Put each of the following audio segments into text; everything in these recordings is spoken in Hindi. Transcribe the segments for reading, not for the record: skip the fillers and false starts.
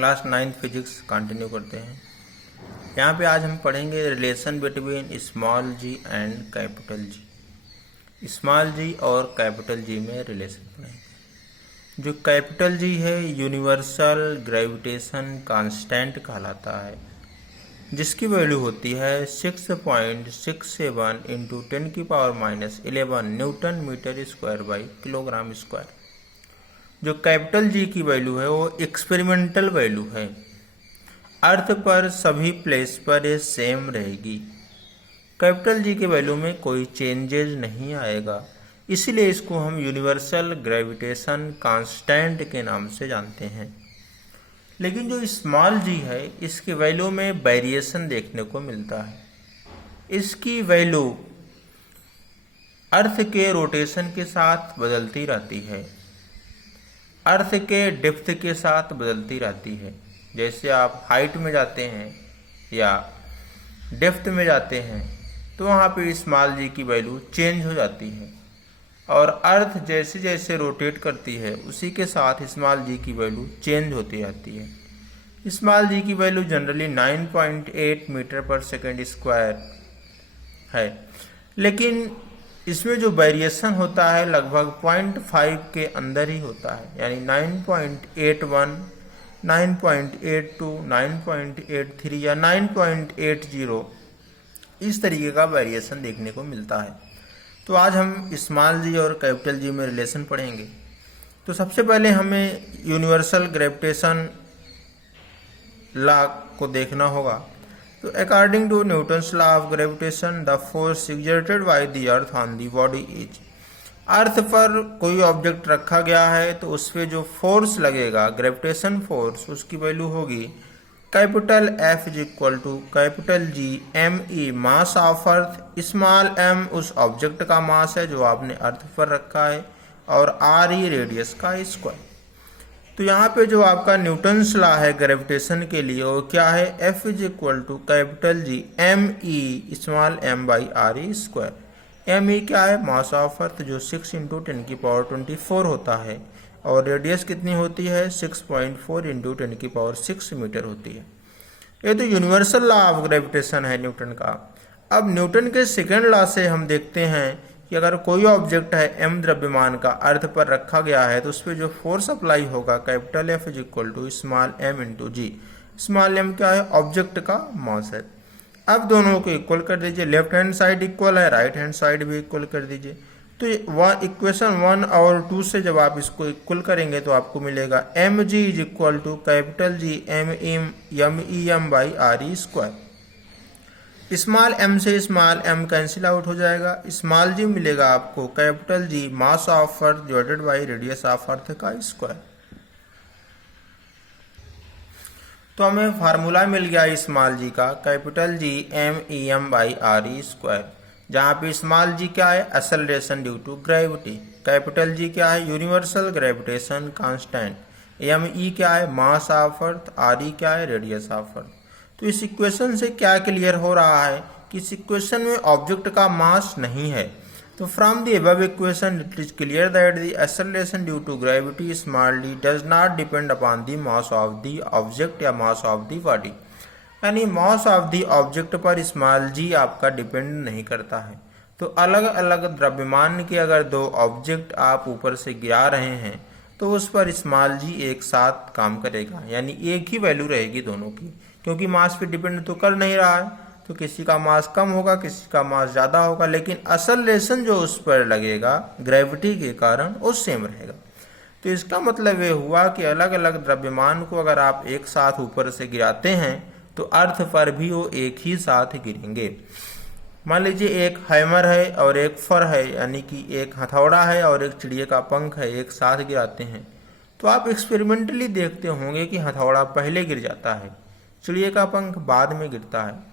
क्लास 9 फिजिक्स कंटिन्यू करते हैं। यहाँ पे आज हम पढ़ेंगे relation between small G and capital G. Small G और कैपिटल जी में रिलेशन पढ़ेंगे। जो कैपिटल जी है यूनिवर्सल ग्रेविटेशन कांस्टेंट कहलाता है, जिसकी वैल्यू होती है 6.67 into 10⁻⁻11 newton metre square by kilogram square. जो कैपिटल जी की वैल्यू है वो एक्सपेरिमेंटल वैल्यू है। अर्थ पर सभी प्लेस पर ये सेम रहेगी। कैपिटल जी की वैल्यू में कोई चेंजेज नहीं आएगा, इसलिए इसको हम यूनिवर्सल ग्रेविटेशन कांस्टेंट के नाम से जानते हैं। लेकिन जो स्मॉल जी है इसकी वैल्यू में वेरिएशन देखने को मिलता है। इसकी वैल्यू अर्थ के रोटेशन के साथ बदलती रहती है, अर्थ के डेप्थ के साथ बदलती रहती है। जैसे आप हाइट में जाते हैं या डेप्थ में जाते हैं तो वहाँ पे स्मॉल जी की वैल्यू चेंज हो जाती है, और अर्थ जैसे जैसे रोटेट करती है उसी के साथ स्मॉल जी की वैल्यू चेंज होती रहती है। स्मॉल जी की वैल्यू जनरली 9.8 मीटर पर सेकेंड स्क्वायर है, लेकिन इसमें जो वेरिएशन होता है लगभग 0.5 के अंदर ही होता है, यानी 9.81, 9.82, 9.83 या 9.80 इस तरीके का वेरिएशन देखने को मिलता है। तो आज हम स्मॉल जी और कैपिटल जी में रिलेशन पढ़ेंगे। तो सबसे पहले हमें यूनिवर्सल ग्रेविटेशन लॉ को देखना होगा। तो according to Newton's law of gravitation the force exerted by the earth on the body is. Earth पर कोई ऑब्जेक्ट रखा गया है तो उस पर जो फोर्स लगेगा ग्रेविटेशन फोर्स, उसकी वैल्यू होगी capital F is equal to capital G ME mass of earth. Small m उस ऑब्जेक्ट का मास है जो आपने अर्थ पर रखा है, और RE रेडियस का स्क्वायर। तो यहाँ पे जो आपका न्यूटन्स लॉ है ग्रेविटेशन के लिए वो क्या है, F is equal to capital G ME small m by RE square. ME क्या है, मास ऑफ अर्थ, जो 6 इंटू 10⁻24 होता है, और रेडियस कितनी होती है 6.4 इंटू 10⁻6 मीटर होती है। ये तो यूनिवर्सल लॉ ऑफ ग्रेविटेशन है न्यूटन का। अब न्यूटन के सेकेंड लॉ से हम देखते हैं कि अगर कोई ऑब्जेक्ट है m द्रव्यमान का अर्थ पर रखा गया है तो उस पर जो फोर्स अप्लाई होगा capital F is equal to small m into G. Small m क्या है, ऑब्जेक्ट का मास है। अब दोनों को इक्वल कर दीजिए, लेफ्ट हैंड साइड इक्वल है, राइट हैंड साइड भी इक्वल कर दीजिए। तो इक्वेशन 1 और 2 से जब आप इसको इक्वल करेंगे तो आपको मिलेगा mg is equal to capital G MEM by RE square. Small m से स्मॉल m कैंसिल आउट हो जाएगा, स्मॉल g मिलेगा आपको capital G mass of earth divided by radius of earth का स्क्वायर। तो हमें फार्मूला मिल गया स्मॉल g का capital G MEM by RE square, जहाँ पे स्मॉल g क्या है, acceleration due to gravity, capital G क्या है, यूनिवर्सल ग्रेविटेशन कांस्टेंट, ME क्या है, मास ऑफ अर्थ, RE क्या है, रेडियस ऑफ अर्थ। तो इस इक्वेशन से क्या क्लियर हो रहा है कि इस इक्वेशन में ऑब्जेक्ट का मास नहीं है। तो from the above equation it is clear that the acceleration due to gravity small d does not depend upon the mass of the object या मास ऑफ द बॉडी, यानी मास ऑफ द ऑब्जेक्ट पर स्मॉल g आपका डिपेंड नहीं करता है। तो अलग अलग द्रव्यमान के अगर दो ऑब्जेक्ट आप ऊपर से गिरा रहे हैं तो उस पर स्मॉल g एक साथ काम करेगा, यानी एक ही वैल्यू रहेगी दोनों की, क्योंकि मास पे डिपेंड तो कर नहीं रहा है। तो किसी का मास कम होगा, किसी का मास ज़्यादा होगा, लेकिन एक्सेलरेशन जो उस पर लगेगा ग्रेविटी के कारण वो सेम रहेगा। तो इसका मतलब ये हुआ कि अलग अलग द्रव्यमान को अगर आप एक साथ ऊपर से गिराते हैं तो अर्थ पर भी वो एक ही साथ गिरेंगे। मान लीजिए एक हैमर है और एक फर है, यानी कि एक हथौड़ा है और एक चिड़िया का पंख है, एक साथ गिराते हैं तो आप एक्सपेरिमेंटली देखते होंगे कि हथौड़ा पहले गिर जाता है, चिड़िया का पंख बाद में गिरता है।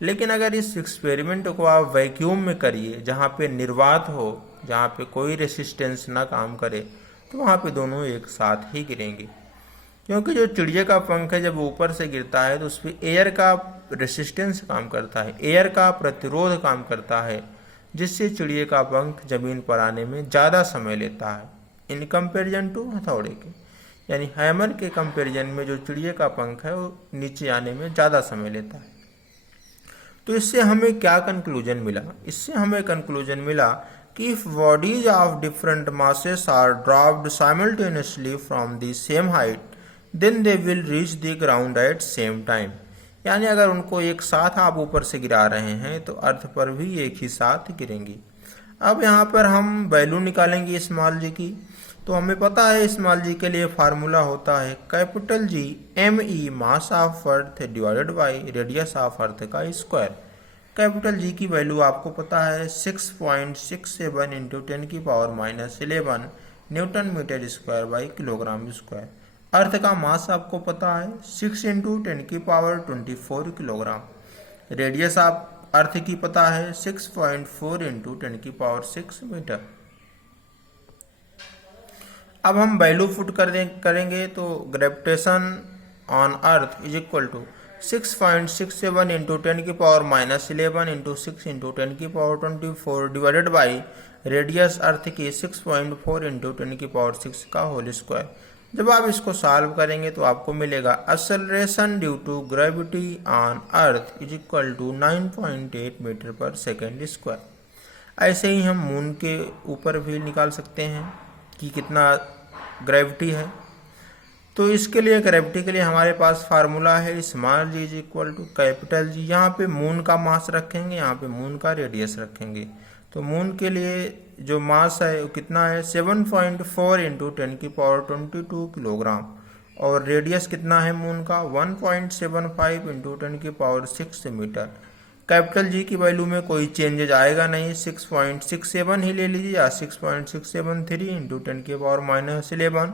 लेकिन अगर इस एक्सपेरिमेंट को आप वैक्यूम में करिए, जहाँ पे निर्वात हो, जहाँ पे कोई रेसिस्टेंस ना काम करे, तो वहाँ पे दोनों एक साथ ही गिरेंगे, क्योंकि जो चिड़िया का पंख है जब ऊपर से गिरता है तो उस पर एयर का रेसिस्टेंस काम करता है, एयर का प्रतिरोध काम करता है, जिससे चिड़िया का पंख जमीन पर आने में ज़्यादा समय लेता है इन कंपेरिजन टू हथौड़े के। यानी हैमर के कंपैरिजन में जो चिड़िया का पंख है वो नीचे आने में ज़्यादा समय लेता है। तो इससे हमें क्या कंक्लूजन मिला? इससे हमें कंक्लूजन मिला कि if bodies of different masses are dropped simultaneously from the same height then they will reach the ground at same time. यानी अगर उनको एक साथ आप ऊपर से गिरा रहे हैं तो अर्थ पर भी एक ही साथ गिरेंगी। अब यहाँ पर हम वैल्यू निकालेंगे स्मॉल जी की। तो हमें पता है स्मॉल जी के लिए फार्मूला होता है capital G ME mass of earth divided by radius of earth का स्क्वायर। कैपिटल जी की वैल्यू आपको पता है 6.67 into 10⁻⁻11 newton metre square by kilogram square. Earth का मास आपको पता है 6 इंटू 10⁻24 किलोग्राम। रेडियस आप अर्थ की पता है 6.4 इंटू 10⁻6 मीटर। अब हम वैल्यू पुट करेंगे तो gravitation on earth is equal to 6.67 into 10⁻11 into 6 into 10⁻24 divided by radius earth की 6.4 इंटू 10⁻6 का होल स्क्वायर। जब आप इसको सॉल्व करेंगे तो आपको मिलेगा acceleration due to gravity on earth is equal to 9.8 metre पर सेकेंड स्क्वायर। ऐसे ही हम मून के ऊपर भी निकाल सकते हैं कि कितना ग्रेविटी है। तो इसके लिए ग्रेविटी के लिए हमारे पास फार्मूला है small G is equal to capital G. यहाँ पे मून का मास रखेंगे, यहाँ पे मून का रेडियस रखेंगे। तो मून के लिए जो मास है वो कितना है 7.4 इंटू 10⁻22 किलोग्राम और रेडियस कितना है मून का 1.75 इंटू 10⁻6 मीटर। कैपिटल जी की वैल्यू में कोई चेंजेज आएगा नहीं, 6.67 ही ले लीजिए या 6.673 into 10⁻11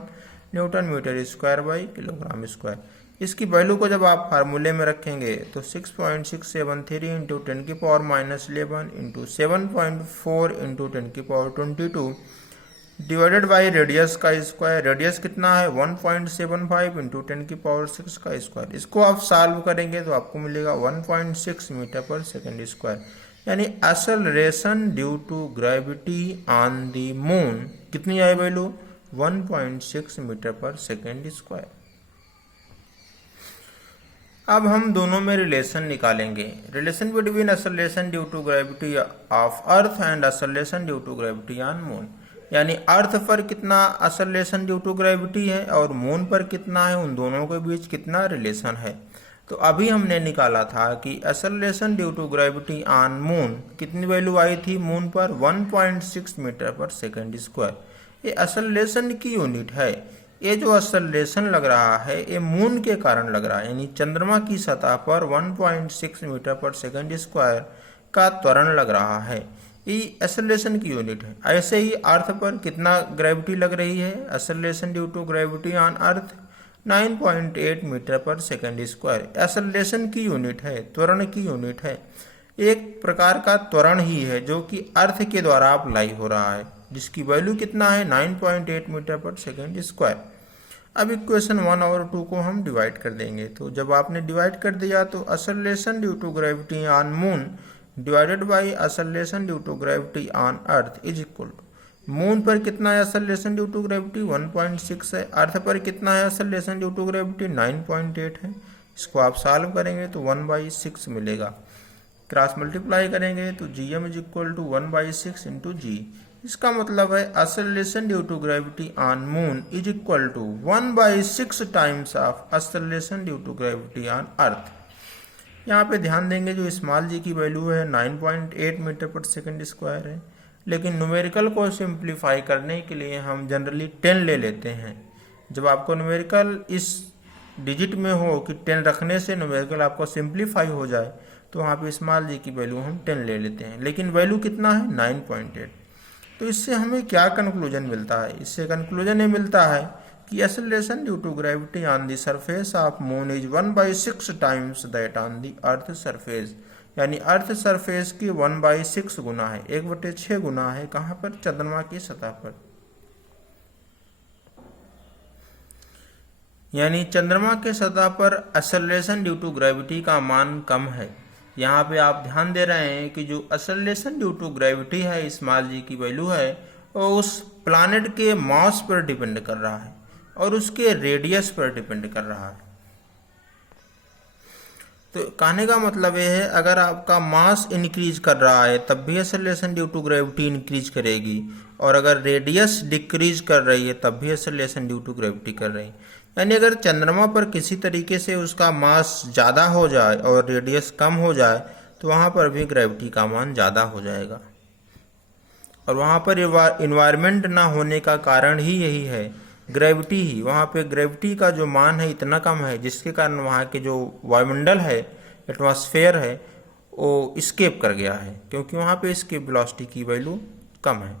newton metre square by kilogram square. इसकी वैल्यू को जब आप फार्मूले में रखेंगे तो 6.673 into 10⁻11 into 7.4 into 10⁻22 divided by radius का स्क्वायर। रेडियस कितना है 1.75 इंटू 10⁻6 का स्क्वायर। इसको आप सॉल्व करेंगे तो आपको मिलेगा 1.6 मीटर पर सेकेंड स्क्वायर। यानी acceleration due to gravity on the moon कितनी आई वैल्यू 1.6 मीटर पर सेकेंड स्क्वायर। अब हम दोनों में रिलेशन निकालेंगे। Relation between acceleration due to gravity of earth and acceleration due to gravity on moon. यानी अर्थ पर कितना एक्सेलरेशन ड्यू टू ग्रेविटी है और मून पर कितना है, उन दोनों के बीच कितना रिलेशन है। तो अभी हमने निकाला था कि acceleration due to gravity on moon कितनी वैल्यू आई थी मून पर 1.6 मीटर पर सेकेंड स्क्वायर। ये एक्सेलरेशन की यूनिट है। ये जो एक्सेलरेशन लग रहा है ये मून के कारण लग रहा है, यानी चंद्रमा की सतह पर 1.6 मीटर पर सेकेंड स्क्वायर का त्वरण लग रहा है। ये एक्सेलरेशन की यूनिट है। ऐसे ही अर्थ पर कितना ग्रेविटी लग रही है, acceleration due to gravity on earth 9.8 metre पर सेकेंड स्क्वायर। एक्सेलरेशन की यूनिट है, त्वरण की यूनिट है। एक प्रकार का त्वरण ही है जो कि अर्थ के द्वारा अप्लाई हो रहा है, जिसकी वैल्यू कितना है 9.8 मीटर पर सेकेंड स्क्वायर। अब इक्वेशन 1 और 2 को हम डिवाइड कर देंगे। तो जब आपने डिवाइड कर दिया तो acceleration due to gravity on moon divided by acceleration due to gravity on earth is equal to moon पर कितना है एक्सेलरेशन ड्यू टू ग्रेविटी 1.6 है, अर्थ पर कितना है एक्सेलरेशन ड्यू टू ग्रेविटी 9.8 है। इसको आप सॉल्व करेंगे तो 1/6 मिलेगा। क्रॉस मल्टीप्लाई करेंगे तो gm is equal to 1/6 into G. इसका मतलब है acceleration due to gravity on moon is equal to 1/6 times of acceleration due to gravity on earth. यहाँ पे ध्यान देंगे जो स्मॉल जी की वैल्यू है 9.8 मीटर पर सेकेंड स्क्वायर है, लेकिन न्यूमेरिकल को सिंप्लीफाई करने के लिए हम जनरली 10 ले लेते हैं। जब आपको न्यूमेरिकल इस डिजिट में हो कि 10 रखने से न्यूमेरिकल आपको सिंप्लीफाई हो जाए तो वहाँ पे स्मॉल जी की वैल्यू हम 10 ले लेते हैं, लेकिन वैल्यू कितना है 9.8। तो इससे हमें क्या कंक्लूजन मिलता है? इससे कंक्लूजन ये मिलता है कि acceleration due to gravity on the surface of moon is 1/6 times that on the earth surface. यानी अर्थ सरफेस की 1/6 गुना है, 1/6 गुना है। कहाँ पर? चंद्रमा की सतह पर। यानी चंद्रमा के सतह पर एक्सेलरेशन ड्यू टू ग्रेविटी का मान कम है। यहाँ पे आप ध्यान दे रहे हैं कि जो एक्सेलरेशन ड्यू टू ग्रेविटी है स्मॉल जी की वैल्यू है वो उस प्लैनेट के मास पर डिपेंड कर रहा है और उसके रेडियस पर डिपेंड कर रहा है। तो कहने का मतलब ये है, अगर आपका मास इंक्रीज कर रहा है तब भी acceleration due to gravity increase करेगी, और अगर रेडियस डिक्रीज कर रही है तब भी एक्सेलरेशन ड्यू टू ग्रेविटी कर रही है। यानी अगर चंद्रमा पर किसी तरीके से उसका मास ज़्यादा हो जाए और रेडियस कम हो जाए तो वहाँ पर भी ग्रेविटी का मान ज़्यादा हो जाएगा। और वहाँ पर इन्वायरमेंट ना होने का कारण ही यही है, ग्रेविटी ही। वहाँ पे ग्रेविटी का जो मान है इतना कम है जिसके कारण वहाँ के जो वायुमंडल है, एटमॉस्फेयर है, वो स्केप कर गया है, क्योंकि वहाँ पे इसके वेलोसिटी की वैल्यू कम है।